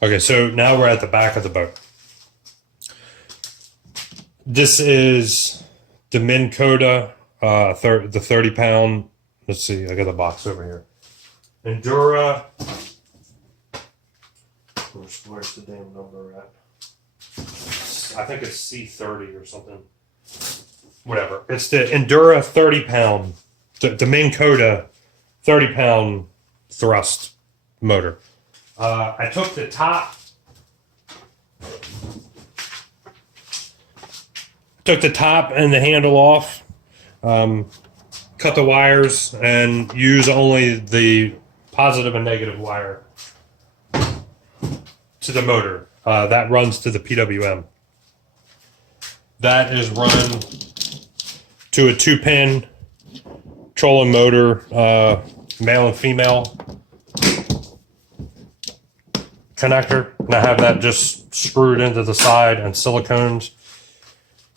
Okay, so now we're at the back of the boat. This is the Minn Kota, the 30-pound. Let's see, I got the box over here. Endura. Where's the damn number at? I think it's C30 or something. Whatever. It's the Endura 30-pound, the Minn Kota 30-pound thrust motor. I took the top. Took the top and the handle off, cut the wires, and use only the positive and negative wire to the motor. That runs to the PWM. That is run to a 2-pin trolling motor, male and female connector. And I have that just screwed into the side and siliconed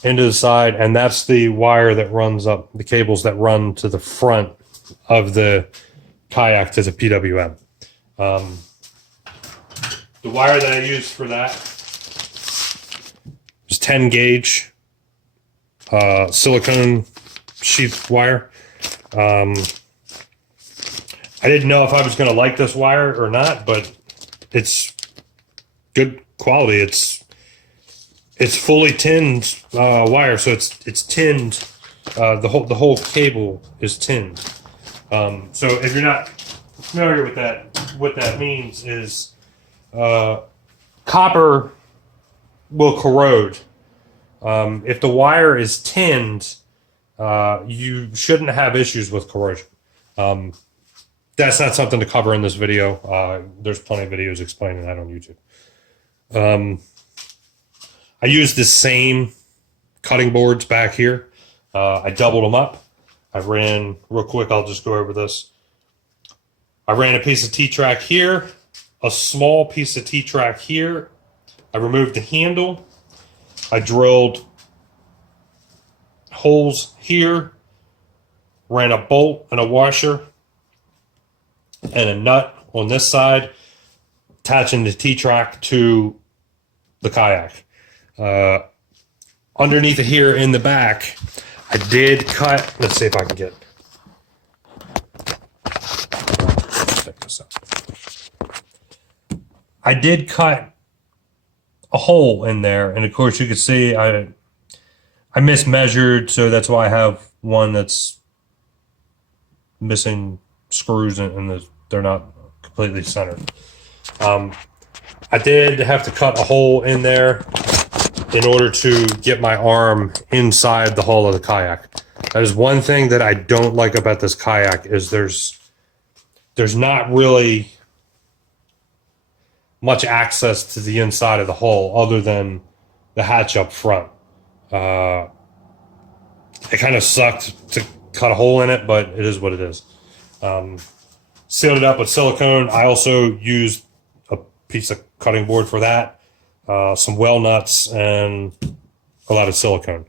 into the side, and that's the wire that runs up, the cables that run to the front of the kayak to the PWM. The wire that I used for that is 10 gauge silicone sheath wire. I didn't know if I was going to like this wire or not, but it's good quality. It's fully tinned wire, so it's tinned. The whole cable is tinned. So if you're not familiar with that, what that means is copper will corrode. If the wire is tinned, you shouldn't have issues with corrosion. That's not something to cover in this video. There's plenty of videos explaining that on YouTube. I used the same cutting boards back here. I doubled them up. I ran, real quick, I'll just go over this. I ran a piece of T-track here, a small piece of T-track here. I removed the handle. I drilled holes here, ran a bolt and a washer and a nut on this side, attaching the T-track to the kayak. Underneath it here in the back, I did cut, let's see if I can get, check this out. I did cut a hole in there, and of course you can see I mismeasured, so that's why I have one that's missing screws and they're not completely centered. I did have to cut a hole in there in order to get my arm inside the hull of the kayak. That is one thing that I don't like about this kayak, is there's not really much access to the inside of the hull other than the hatch up front. It kind of sucked to cut a hole in it, but it is what it is. Sealed it up with silicone. I also used a piece of cutting board for that. Some well nuts and a lot of silicone.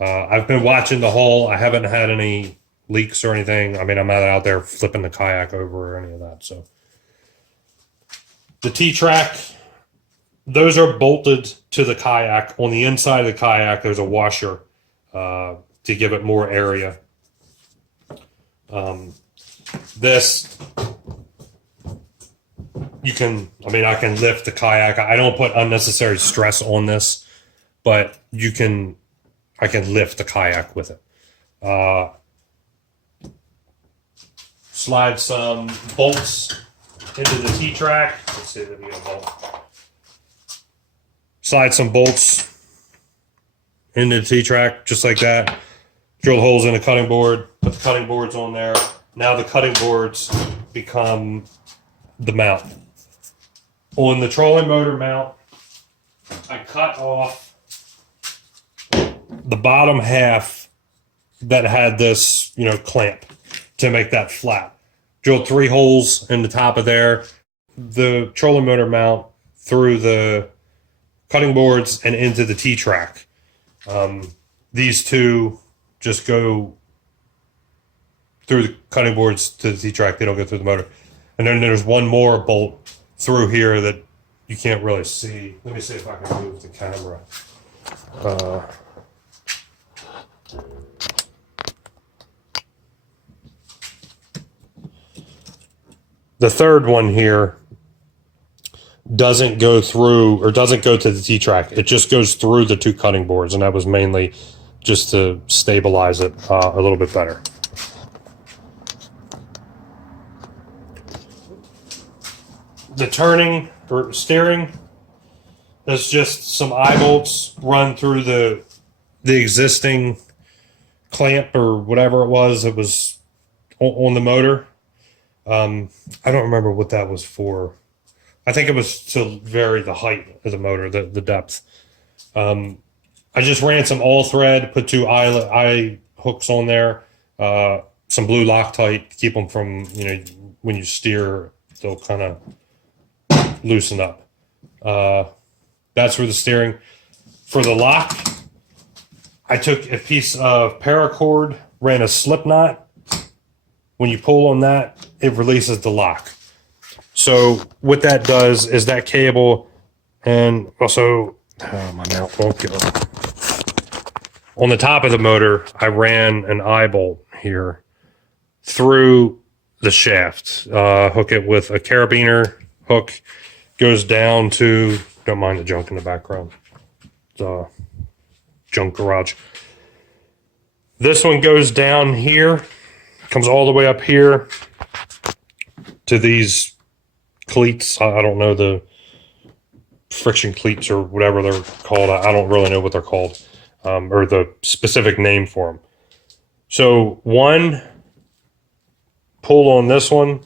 I've been watching the hull. I haven't had any leaks or anything. I mean, I'm not out there flipping the kayak over or any of that. So the T-track, those are bolted to the kayak. On the inside of the kayak, there's a washer to give it more area. This, you can, I mean, I can lift the kayak. I don't put unnecessary stress on this, but I can lift the kayak with it. Slide some bolts into the T-track. Let's see if we get a bolt. Slide some bolts into the T-track, just like that. Drill holes in the cutting board, put the cutting boards on there. Now the cutting boards become the mount. On the trolling motor mount, I cut off the bottom half that had this, clamp to make that flat. Drilled 3 holes in the top of there. The trolling motor mount through the cutting boards and into the T-track. These two just go through the cutting boards to the T-track. They don't go through the motor. And then there's one more bolt through here that you can't really see. Let me see if I can move the camera. The third one here doesn't go through, or doesn't go to the T-track. It just goes through the two cutting boards, and that was mainly just to stabilize it a little bit better. The turning or steering is just some eye bolts run through the existing clamp or whatever it was on the motor. I don't remember what that was for. I think it was to vary the height of the motor, the depth. I just ran some all thread, put two eye hooks on there, some blue Loctite to keep them from, when you steer, they'll kind of loosen up. That's for the steering. For the lock, I took a piece of paracord, ran a slip knot. When you pull on that, it releases the lock. So what that does is that cable, and also, my mouth won't go. On the top of the motor, I ran an eye bolt here through the shaft. Hook it with a carabiner hook, goes down to, don't mind the junk in the background, the junk garage. This one goes down here, comes all the way up here to these cleats. I don't know, the friction cleats or whatever they're called. I don't really know what they're called, or the specific name for them. So one, pull on this one,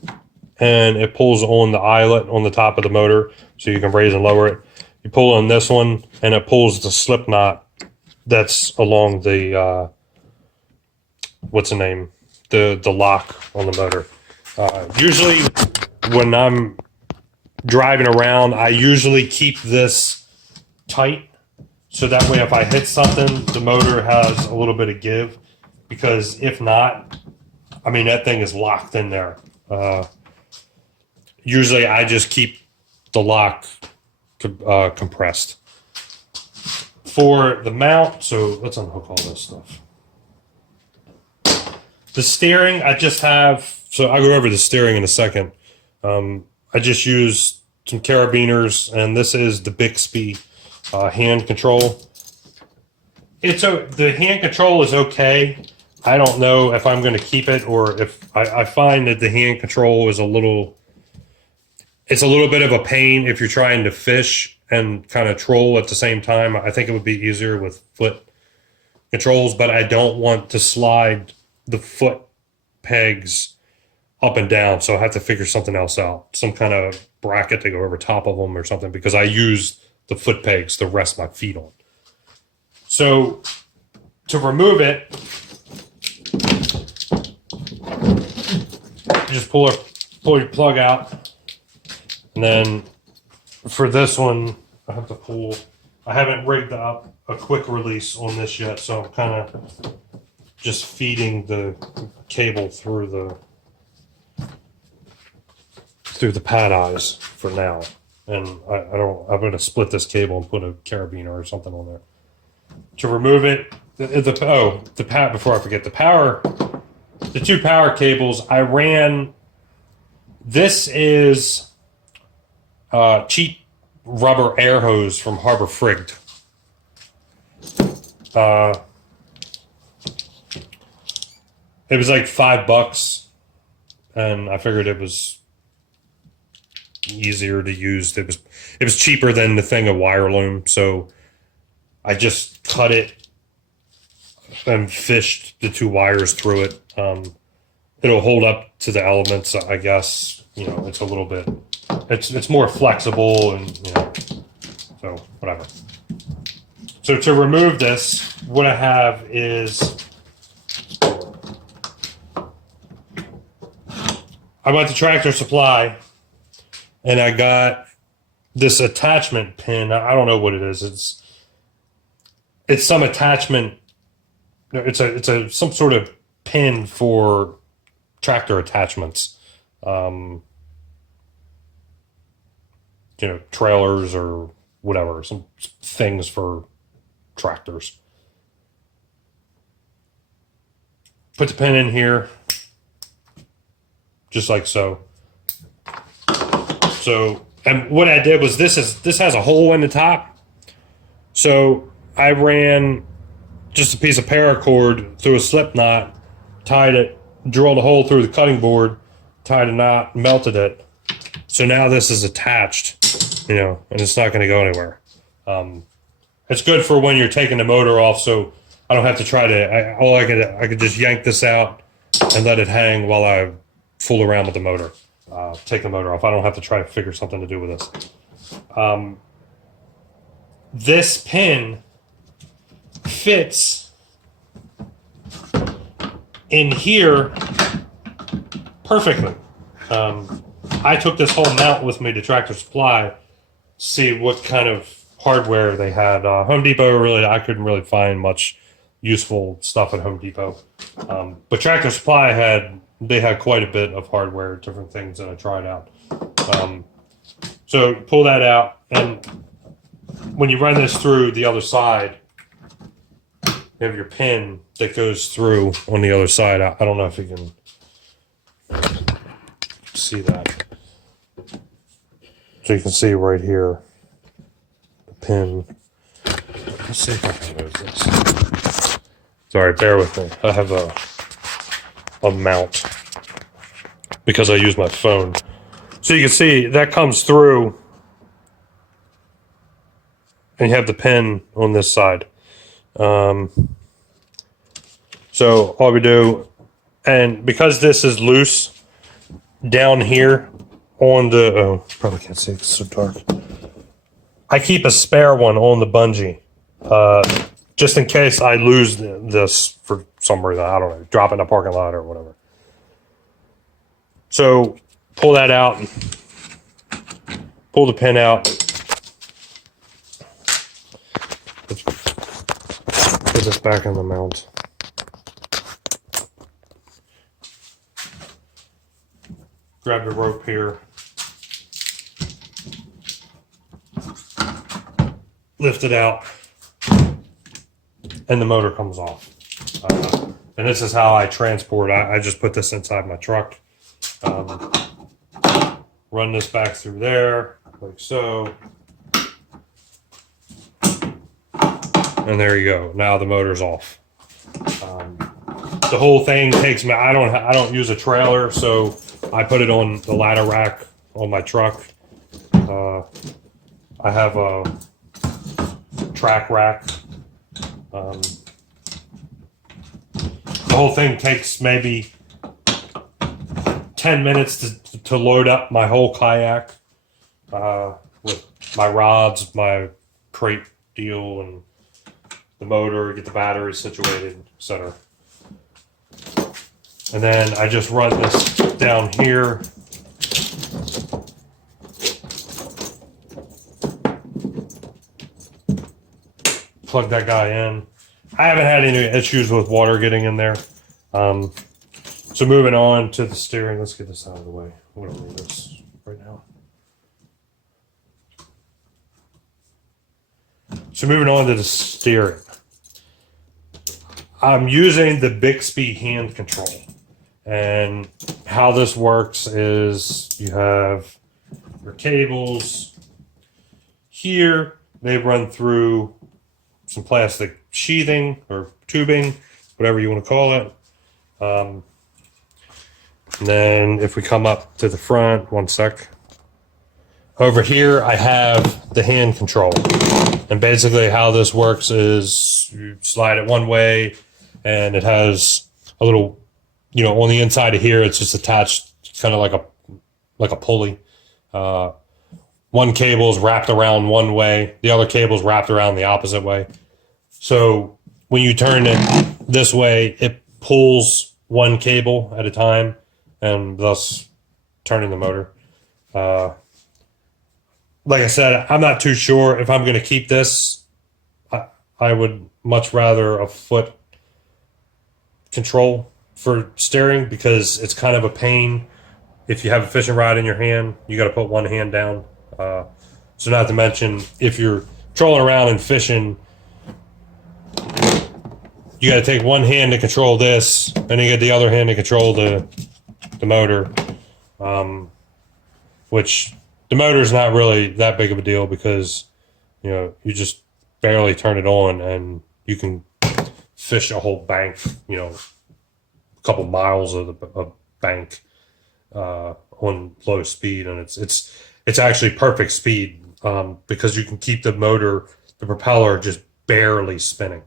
and it pulls on the eyelet on the top of the motor, so you can raise and lower it. You pull on this one, and it pulls the slip knot that's along the, what's the name? The lock on the motor. Usually when I'm driving around, I usually keep this tight, so that way if I hit something, the motor has a little bit of give, because if not, I mean, that thing is locked in there. Usually I just keep the lock compressed. For the mount, so let's unhook all this stuff. The steering, I just have, so I'll go over the steering in a second. I just use some carabiners, and this is the Bixby hand control. The hand control is okay. I don't know if I'm going to keep it, or if I find that the hand control is it's a little bit of a pain if you're trying to fish and kind of troll at the same time. I think it would be easier with foot controls, but I don't want to slide the foot pegs up and down, so I have to figure something else out, some kind of bracket to go over top of them or something, because I use the foot pegs to rest my feet on. So to remove it, you just pull your plug out, and then for this one, I have to pull. I haven't rigged up a quick release on this yet, so I'm kind of just feeding the cable through the pad eyes for now. And I'm going to split this cable and put a carabiner or something on there. To remove it, the power, before I forget, the two power cables, I ran, this is cheap rubber air hose from Harbor Freight. It was like $5, and I figured it was easier to use. It was cheaper than the thing of wire loom, so I just cut it and fished the two wires through it. It'll hold up to the elements, I guess. It's a little bit, it's more flexible, and so whatever. So to remove this, what I have is, I went to Tractor Supply, and I got this attachment pin. I don't know what it is. It's some attachment. It's some sort of pin for tractor attachments. So trailers or whatever, some things for tractors. Put the pin in here, just like so. So, and what I did was this has a hole in the top. So I ran just a piece of paracord through a slip knot, tied it, drilled a hole through the cutting board, tied a knot, melted it. So now this is attached, and it's not going to go anywhere. It's good for when you're taking the motor off, so I don't have to try to. I could just yank this out and let it hang while I fool around with the motor. Take the motor off. I don't have to try to figure something to do with this. This pin fits in here perfectly. I took this whole mount with me to Tractor Supply, see what kind of hardware they had. Home Depot, I couldn't really find much useful stuff at Home Depot. But Tractor Supply had quite a bit of hardware, different things that I tried out. So pull that out, and when you run this through the other side, you have your pin that goes through on the other side. I don't know if you can see that. So you can see right here, the pin. Let's see if I can move this. Sorry, bear with me. I have a mount because I use my phone. So you can see that comes through, and you have the pin on this side. So all we do, and because this is loose down here on the, probably can't see, it's so dark. I keep a spare one on the bungee, just in case I lose this for some reason. I don't know, drop it in a parking lot or whatever. So pull that out, pull the pin out. Put this back in the mount. Grab the rope here. Lift it out. And the motor comes off. And this is how I transport. I just put this inside my truck. Run this back through there, like so. And there you go. Now the motor's off. The whole thing takes me. I don't use a trailer, so I put it on the ladder rack on my truck. I have a track rack. The whole thing takes maybe 10 minutes to load up my whole kayak with my rods, my crate deal, and the motor, get the battery situated, etc. And then I just run this down here. Plug that guy in. I haven't had any issues with water getting in there. So moving on to the steering. Let's get this out of the way. We don't need this right now. So moving on to the steering. I'm using the Bixby hand control. And how this works is you have your cables here. They run through some plastic sheathing or tubing, whatever you want to call it. And then if we come up to the front, one sec. Over here, I have the hand control. And basically how this works is you slide it one way, and it has a little, on the inside of here, it's just attached. It's kind of like a pulley. One cable is wrapped around one way. The other cable is wrapped around the opposite way. So when you turn it this way, it pulls one cable at a time, and thus turning the motor. Like I said, I'm not too sure if I'm going to keep this. I would much rather a foot control for steering, because it's kind of a pain. If you have a fishing rod in your hand, you got to put one hand down. So not to mention, if you're trolling around and fishing, you got to take one hand to control this, and you get the other hand to control the motor, which the motor's not really that big of a deal because, you know, you just barely turn it on and you can fish a whole bank, you know, a couple miles of bank on low speed, and it's actually perfect speed because you can keep the motor, the propeller, just barely spinning.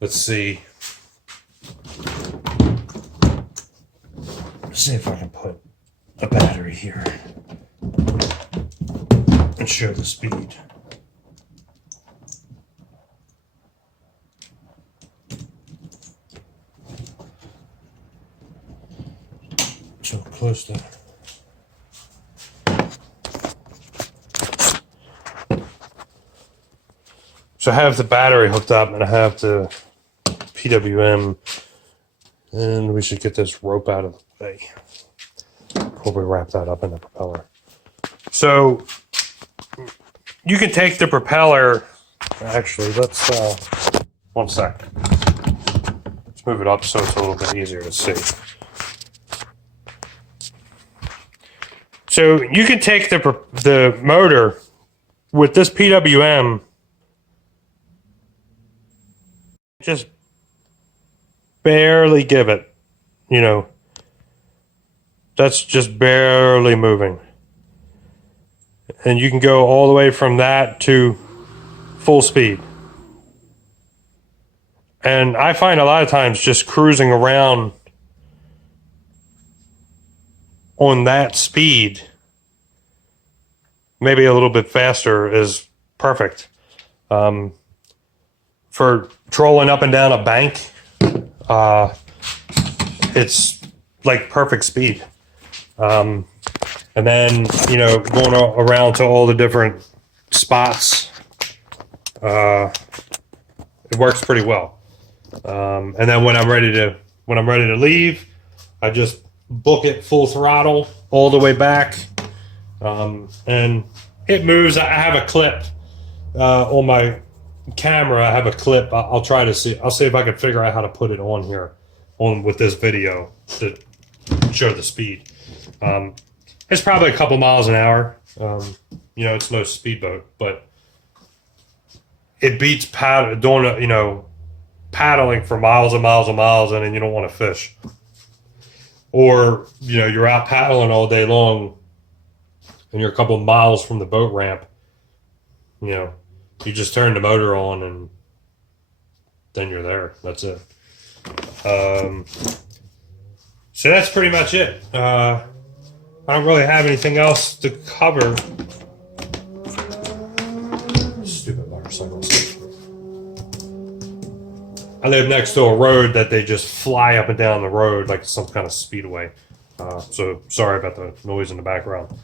Let's see. Let's see if I can put a battery here and show the speed. So close to. So I have the battery hooked up and I have the PWM, and we should get this rope out of the way. Probably wrap that up in the propeller. So you can take the propeller. Actually, let's one sec. Let's move it up so it's a little bit easier to see. So you can take the motor with this PWM, just barely give it, you know, that's just barely moving. And you can go all the way from that to full speed. And I find a lot of times just cruising around on that speed, maybe a little bit faster, is perfect. For trolling up and down a bank, it's like perfect speed. And then, you know, going around to all the different spots, it works pretty well. And then when I'm ready to leave, I just book it full throttle all the way back, and it moves. I have a clip on my camera. I have a clip. I'll try to see. I'll see if I can figure out how to put it on here with this video to show the speed. It's probably a couple miles an hour. You know, it's no speedboat, but it beats paddling for miles and miles and miles, and then you don't want to fish. Or, you know, you're out paddling all day long and you're a couple of miles from the boat ramp. You know, you just turn the motor on and then you're there. That's it. So that's pretty much it. I don't really have anything else to cover. Stupid motorcycles. I live next to a road that they just fly up and down the road like some kind of speedway. So sorry about the noise in the background.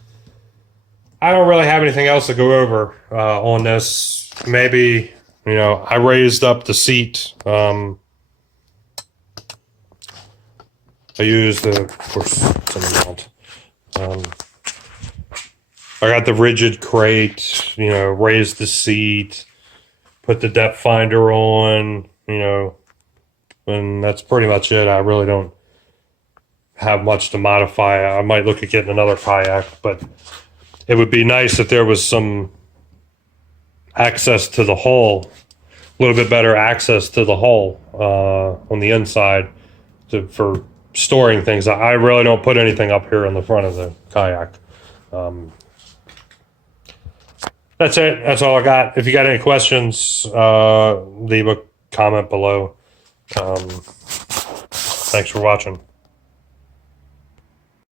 I don't really have anything else to go over on this. Maybe, you know, I raised up the seat. I used of course, some amount. I got the rigid crate, you know, raised the seat, put the depth finder on, you know, and that's pretty much it. I really don't have much to modify. I might look at getting another kayak, but it would be nice if there was some access to the hull, a little bit better access to the hull on the inside for storing things. I really don't put anything up here in the front of the kayak. That's it. That's all I got. If you got any questions, leave a comment below. Thanks for watching.